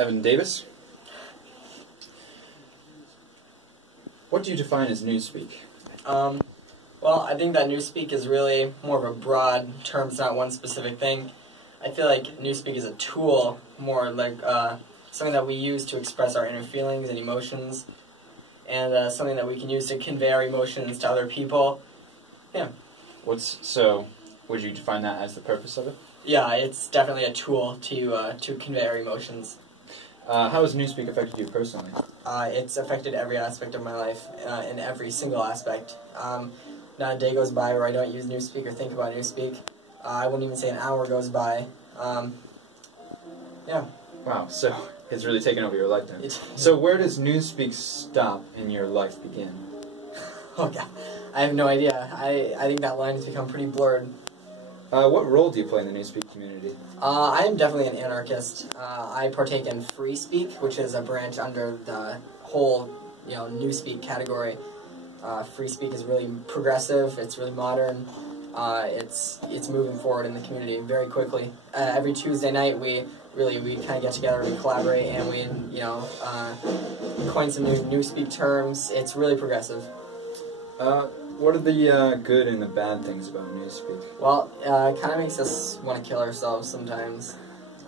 Evan Davis. What do you define as Newspeak? Well, I think that Newspeak is really more of a broad term. It's not one specific thing. I feel like Newspeak is a tool, more like something that we use to express our inner feelings and emotions, and something that we can use to convey our emotions to other people. Yeah. So, would you define that as the purpose of it? Yeah, it's definitely a tool to convey our emotions. How has Newspeak affected you personally? It's affected every aspect of my life, in every single aspect. Not a day goes by where I don't use Newspeak or think about Newspeak. I wouldn't even say an hour goes by. Yeah. Wow, so it's really taken over your life then. So where does Newspeak stop and your life begin? Oh God, I have no idea. I think that line has become pretty blurred. What role do you play in the Newspeak community? I am definitely an anarchist. I partake in Free Speak, which is a branch under the whole, Newspeak category. Free Speak is really progressive. It's really modern. It's moving forward in the community very quickly. Every Tuesday night, we kind of get together, we collaborate, and we coin some new Newspeak terms. It's really progressive. What are the good and the bad things about Newspeak? Well, it kind of makes us want to kill ourselves sometimes.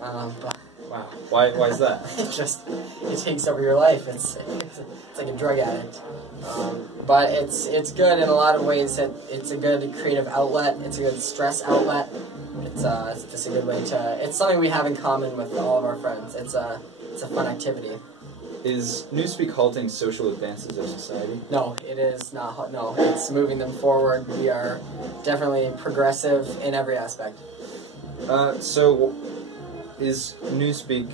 But wow, why is that? it takes over your life. It's like a drug addict. But it's good in a lot of ways. It's a good creative outlet. It's a good stress outlet. It's just a good way to. It's something we have in common with all of our friends. It's a fun activity. Is Newspeak halting social advances of society? No, it is not. No, it's moving them forward. We are definitely progressive in every aspect. So, is Newspeak...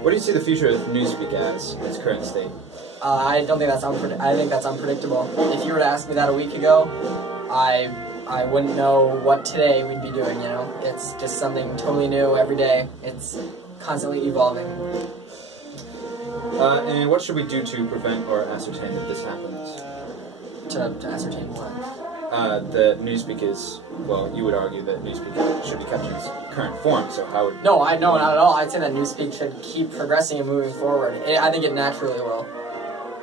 what do you see the future of Newspeak as in its current state? I don't think that's I think that's unpredictable. If you were to ask me that a week ago, I wouldn't know what today we'd be doing, It's just something totally new every day. It's constantly evolving. And what should we do to prevent or ascertain that this happens? To ascertain what? That Newspeak is, well, you would argue that Newspeak should be kept in its current form, so how would... No, not at all. I'd say that Newspeak should keep progressing and moving forward. I think it naturally will.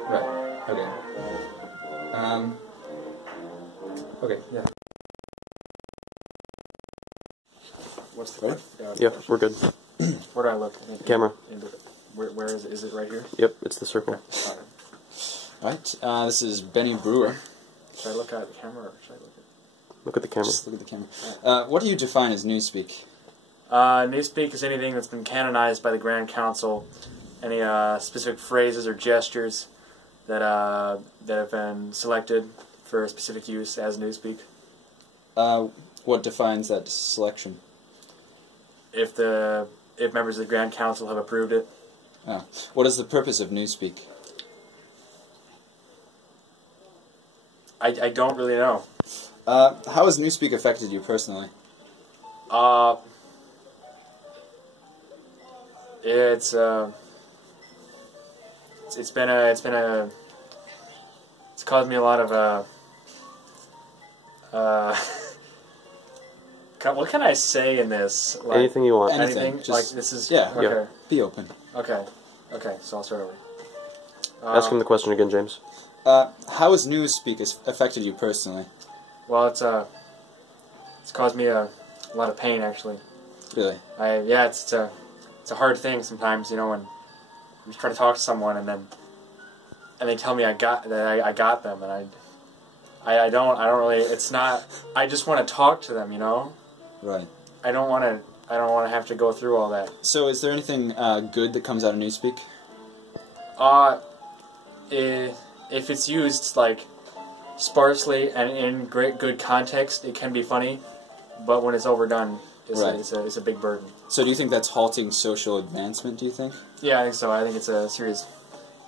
Right, okay. Okay, yeah. What's the Yeah, we're good. Where do I look? Camera. Where is it? Is it right here? Yep, it's the circle. Okay. Alright, this is Benny Brewer. Should I look at the camera or should I look at... Look at the camera. Just look at the camera. What do you define as Newspeak? Newspeak is anything that's been canonized by the Grand Council. Any specific phrases or gestures that have been selected for a specific use as Newspeak. What defines that selection? If members of the Grand Council have approved it. Oh. What is the purpose of Newspeak? I don't really know. How has Newspeak affected you personally? It's caused me a lot of what can I say in this? Like, anything you want. Anything. Just, like this is yeah. Okay. Yeah. Be open. Okay. So I'll start over. Ask him the question again, James. How has Newspeak affected you personally? Well, it's caused me a lot of pain actually. Really? It's a hard thing sometimes, when you try to talk to someone and they tell me I got them, and I don't really. It's not. I just want to talk to them, Right. I don't want to have to go through all that. So, is there anything good that comes out of Newspeak? If it's used like sparsely and in good context, it can be funny. But when it's overdone, it's a big burden. So, do you think that's halting social advancement? Do you think? Yeah, I think so. I think it's a serious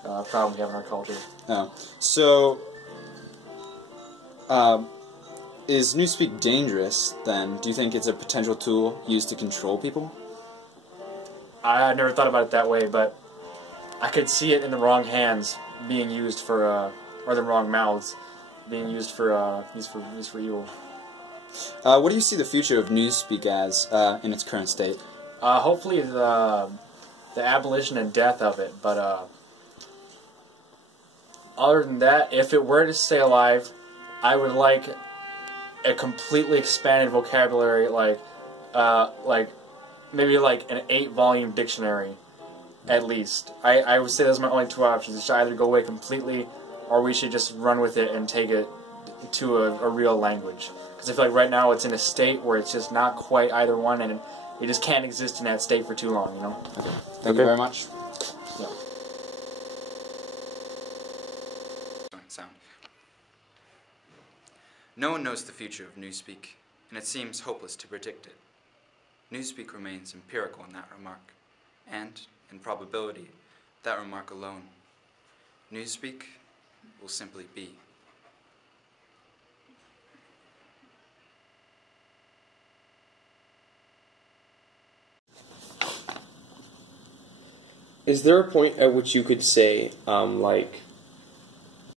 problem we have in our culture. Oh, so is Newspeak dangerous? Then, do you think it's a potential tool used to control people? I never thought about it that way, but I could see it in the wrong hands being used for, or the wrong mouths being used for evil. What do you see the future of Newspeak as in its current state? Hopefully the abolition and death of it, but other than that, if it were to stay alive, I would like a completely expanded vocabulary, like maybe like an 8-volume dictionary, at least. I would say those are my only 2 options. It should either go away completely, or we should just run with it and take it to a real language. Because I feel like right now it's in a state where it's just not quite either one, and it just can't exist in that state for too long, you know? Okay. Thank you very much. Yeah. Sound. No one knows the future of Newspeak, and it seems hopeless to predict it. Newspeak remains empirical in that remark, and, in probability, that remark alone. Newspeak will simply be. Is there a point at which you could say, like,